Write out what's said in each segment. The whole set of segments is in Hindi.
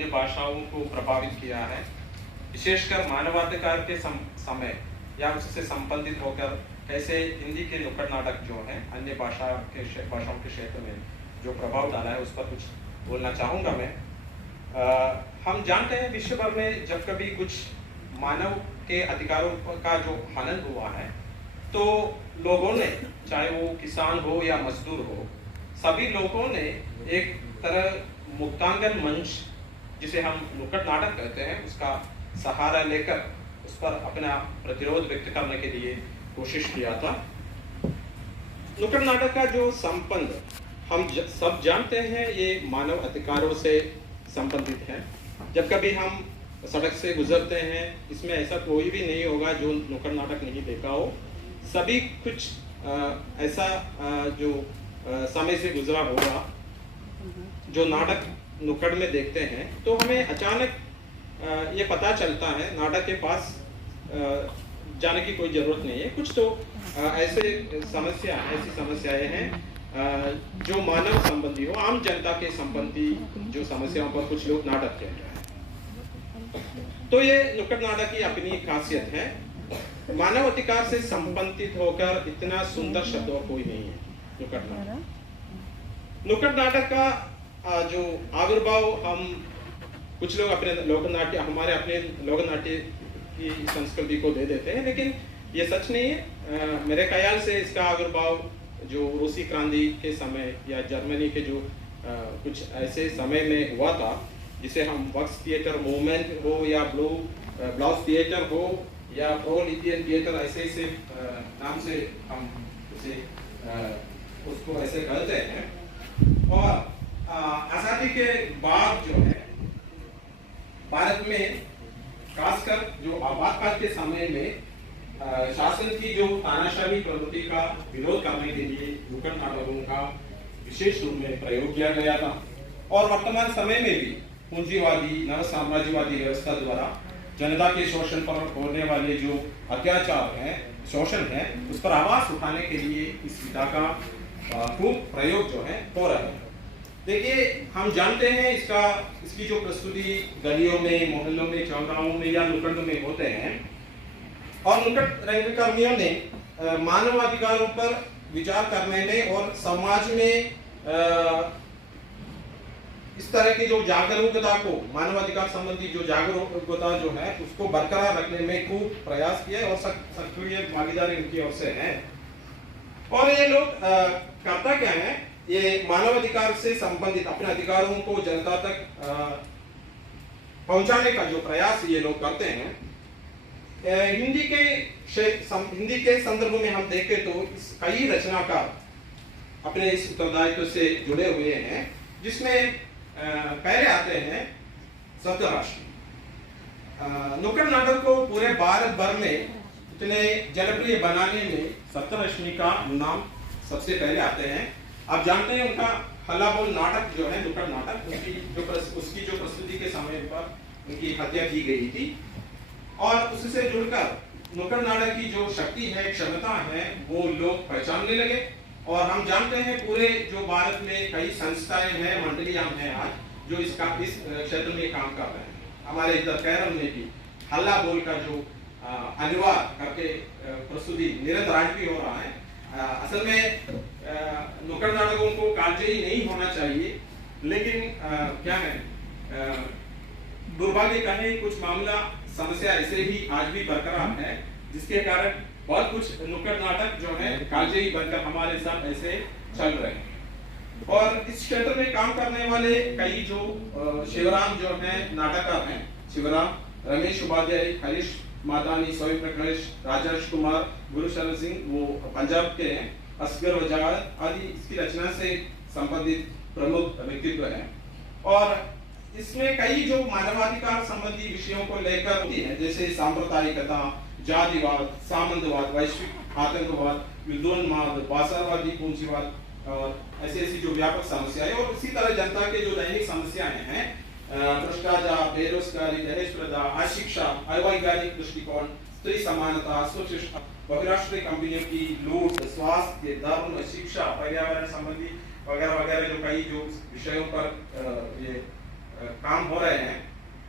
अन्य भाषाओं को प्रभावित किया है, विशेषकर मानवाधिकार के समय या उससे संबंधित होकर कैसे हिंदी के नुक्कड़ नाटक जो है अन्य भाषाओं के क्षेत्र में जो प्रभाव डाला है उस पर कुछ बोलना चाहूँगा मैं। हम जानते हैं विश्व भर में जब कभी कुछ मानव के अधिकारों का जो हनन हुआ है तो लोगों ने, चाहे वो किसान हो या मजदूर हो, सभी लोगों ने एक तरह मुक्तांगन मंच जिसे हम नुक्कड़ नाटक कहते हैं उसका सहारा लेकर उस पर अपना प्रतिरोध व्यक्त करने के लिए कोशिश किया था। नुक्कड़ नाटक का जो संबंध हम सब जानते हैं ये मानव अधिकारों से संबंधित है। जब कभी हम सड़क से गुजरते हैं इसमें ऐसा कोई भी नहीं होगा जो नुक्कड़ नाटक नहीं देखा हो। सभी कुछ ऐसा जो समय से गुजरा होगा जो नाटक नुक्कड़ में देखते हैं तो हमें अचानक ये पता चलता है नाटक के पास जाने की कोई जरूरत नहीं है। कुछ तो ऐसी समस्याएं हैं जो मानव संबंधी हो, आम जनता के संबंधी जो समस्याओं पर कुछ लोग नाटक कह रहे हैं। तो ये नुक्कड़ नाटक की अपनी खासियत है। मानव अधिकार से संबंधित होकर इतना सुंदर शब्द और कोई नहीं है नुक्कड़ नाटक। नुक्कड़ नाटक का जो आविर्भाव हम कुछ लोग अपने हमारे अपने लोक नाट्य की संस्कृति को दे देते हैं, लेकिन ये सच नहीं है। मेरे ख्याल से इसका आविर्भाव जो रूसी क्रांति के समय या जर्मनी के जो कुछ ऐसे समय में हुआ था जिसे हम वक्स थिएटर मूवमेंट हो या ब्लाउज थिएटर हो या प्रो-लिथियन थिएटर ऐसे नाम से हम उसे उसको ऐसे कहते हैं। और आज़ादी के बाद जो है भारत में खासकर जो आपातकाल के समय में शासन की जो तानाशाही प्रवृत्ति का विरोध करने के लिए नुक्कड़ नाटकों का विशेष रूप में प्रयोग किया गया था। और वर्तमान समय में भी पूंजीवादी नव साम्राज्यवादी व्यवस्था द्वारा जनता के शोषण पर होने वाले जो अत्याचार हैं, शोषण है, उस पर आवाज उठाने के लिए इस विधा का खूब प्रयोग जो है हो रहा है। देखिए, हम जानते हैं इसकी जो प्रस्तुति गलियों में, मोहल्लों में, चौराहों में या नुक्कड़ में होते हैं और नुक्कड़ रंगकर्मियों ने मानवाधिकारों पर विचार करने में और समाज में इस तरह की जो जागरूकता को, मानवाधिकार संबंधी जो जागरूकता जो है उसको बरकरार रखने में खूब प्रयास किया और सक्रिय भागीदारी उनकी ओर से है। और ये लोग करता क्या है, ये मानवाधिकार से संबंधित अपने अधिकारों को जनता तक पहुंचाने का जो प्रयास ये लोग करते हैं। हिंदी के संदर्भ में हम देखें तो कई रचनाकार अपने इस उत्तरदायित्व से जुड़े हुए हैं, जिसमें पहले आते हैं सप्तराष्ट्री। नुक्कड़ नाटक को पूरे भारत भर में इतने जनप्रिय बनाने में सप्तराष्ट्री का नाम सबसे पहले आते हैं। आप जानते हैं उनका हल्ला बोल नाटक जो है नुक्कड़ नाटक, उसकी जो प्रस्तुति के समय पर उनकी हत्या की गई थी। और उससे जुड़कर नुक्कड़ नाटक की जो शक्ति है, क्षमता है, वो लोग पहचानने लगे। और हम जानते हैं पूरे जो भारत में कई संस्थाएं हैं, मंडलियां हैं आज जो इस क्षेत्र में काम कर रहे हैं। हमारे इधर केरल में भी हल्ला बोल का जो अनुवाद करके प्रस्तुति निरंतर आज भी हो रहा है। असल में नुक्कड़ नाटकों को कालजयी नहीं होना चाहिए, लेकिन क्या है, दुर्भाग्य कहें कुछ मामला समस्या ऐसे ही आज भी बरकरार है, जिसके कारण बहुत कुछ नुक्कड़ नाटक जो है कालजयी बनकर हमारे साथ ऐसे चल रहे हैं। और इस क्षेत्र में काम करने वाले कई जो शिवराम जो है नाटककार हैं, शिवराम, रमेश उपाध्याय, हरीश मादानी, सोई प्रकाश, राजेश कुमार, गुरुशरण सिंह वो पंजाब के हैं, असगर वजाहत आदि इसकी रचना से संबंधित प्रमुख व्यक्तित्व हैं। और इसमें कई जो मानवाधिकार संबंधी विषयों को लेकर होती है, जैसे सांप्रदायिकता, जातिवाद, सामंतवाद, वैश्विक आतंकवाद, युद्धोन्माद, बासारवादी पूंजीवाद और ऐसी जो व्यापक समस्याएं, और इसी तरह जनता के जो दैनिक समस्याएं हैं, भ्रष्टाचार, बेरोजगारी, दहेज प्रथा, अशिक्षा, अवैज्ञानिक दृष्टिकोण, स्त्री समानता, सुशिक्षा, बहुराष्ट्रीय कंपनियों की लूट, स्वास्थ्य, धर्म, शिक्षा, पर्यावरण संबंधी वगैरह वगैरह जो कई जो विषयों पर ये काम हो रहे हैं।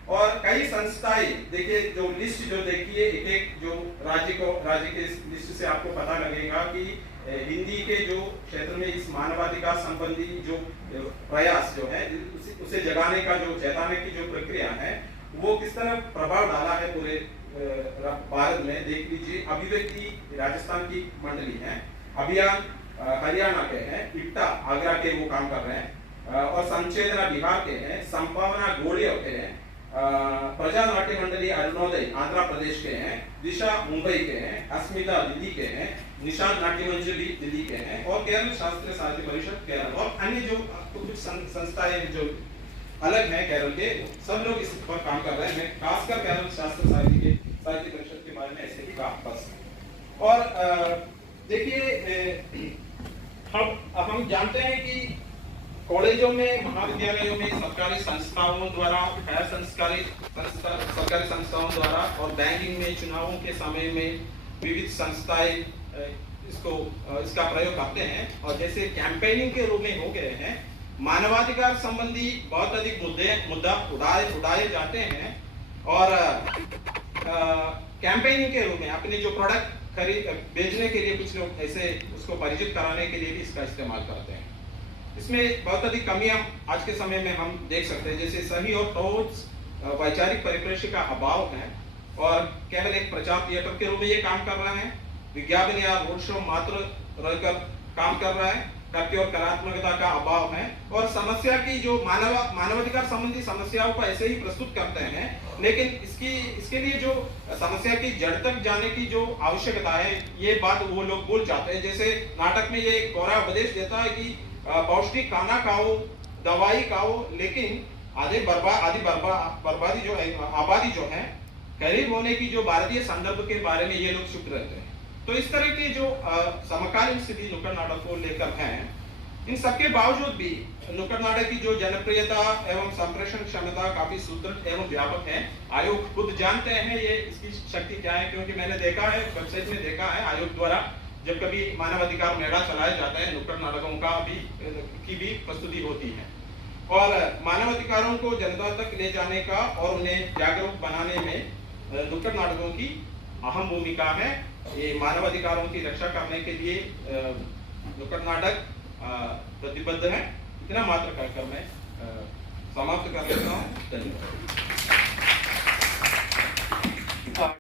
और कई संस्थाएं देखिए, जो लिस्ट जो देखिए एक एक जो राज्य के लिस्ट से आपको पता लगेगा कि हिंदी के जो क्षेत्र में इस मानवाधिकार संबंधी जो प्रयास जो है उसे जगाने का जो चेताने की जो प्रक्रिया है वो किस तरह प्रभाव डाला है पूरे भारत में। देख लीजिए, अभिव्यक्ति राजस्थान की मंडली है, अभियान हरियाणा के हैं, इट्टा आगरा के वो काम कर रहे हैं, और संचेतना बिहार के हैं, संभावना गोड़िया के हैं, प्रजा नाट्य मंडली अरुणोदय आंध्र प्रदेश के हैं, दिशा मुंबई के हैं, अस्मिता दिल्ली के हैं, निशांत नाट्य मंजरी दिल्ली के हैं, और केरल शास्त्रीय साहित्य परिषद केरल, और अन्य जो कुछ संस्थाएं जो अलग हैं केरल के, सब लोग इस पर काम कर रहे हैं। खासकर केरल शास्त्रीय साहित्य परिषद के बारे में ऐसे ही कहा बस। और देखिए, हम जानते हैं कि कॉलेजों में, महाविद्यालयों में, सरकारी संस्थाओं द्वारा, गैर सरकारी संस्थाओं द्वारा और बैंकिंग में चुनावों के समय में विविध संस्थाएं इसका प्रयोग करते हैं। और जैसे कैंपेनिंग के रूप में हो गए हैं, मानवाधिकार संबंधी बहुत अधिक मुद्दा उड़ाए जाते हैं, और कैंपेनिंग के रूप में अपने जो प्रोडक्ट बेचने के लिए कुछ लोग ऐसे उसको परिचित कराने के लिए भी इसका इस्तेमाल करते हैं। इसमें बहुत अधिक कमियां आज के समय में हम देख सकते हैं, जैसे सही और ठोस वैचारिक परिप्रेक्ष्य का अभाव है, और केवल एक प्रचार थिएटर के रूप में ये काम कर रहा है, विज्ञापन या रोड शो मात्र रहकर काम कर रहा है, तथ्य और कलात्मकता का अभाव है, और समस्या की जो मानवाधिकार संबंधी समस्याओं को ऐसे ही प्रस्तुत करते हैं, लेकिन इसके लिए जो समस्या की जड़ तक जाने की जो आवश्यकता है, ये बात वो लोग भूल जाते हैं। जैसे नाटक में ये गौरा उपदेश देता है कि पौष्टिक खाना खाओ, दवाई खाओ, लेकिन बर्बादी जो है, आबादी जो है, गरीब होने की जो भारतीय संदर्भ के बारे में ये लोग चुप रहते हैं। तो इस तरह की जो समकालीन स्थिति नुक्कड़ नाटक को लेकर है, इन सबके बावजूद भी नुक्कड़ नाटक की जो जनप्रियता एवं संप्रेषण क्षमता काफी सुदृढ़ एवं व्यापक है। आयोग खुद जानते हैं ये इसकी शक्ति क्या है, क्योंकि मैंने देखा है, वेबसाइट में देखा है, आयोग द्वारा जब कभी मानवाधिकार मेला चलाया जाता है, नुक्कड़ नाटकों का की भी प्रस्तुति होती है, और मानवाधिकारों को जनता तक ले जाने का और उन्हें जागरूक बनाने में नुक्कड़ नाटकों की अहम भूमिका है। ये मानवाधिकारों की रक्षा करने के लिए नुक्कड़ नाटक प्रतिबद्ध है। इतना मात्र कहकर मैं समाप्त कर लेता हूँ। धन्यवाद।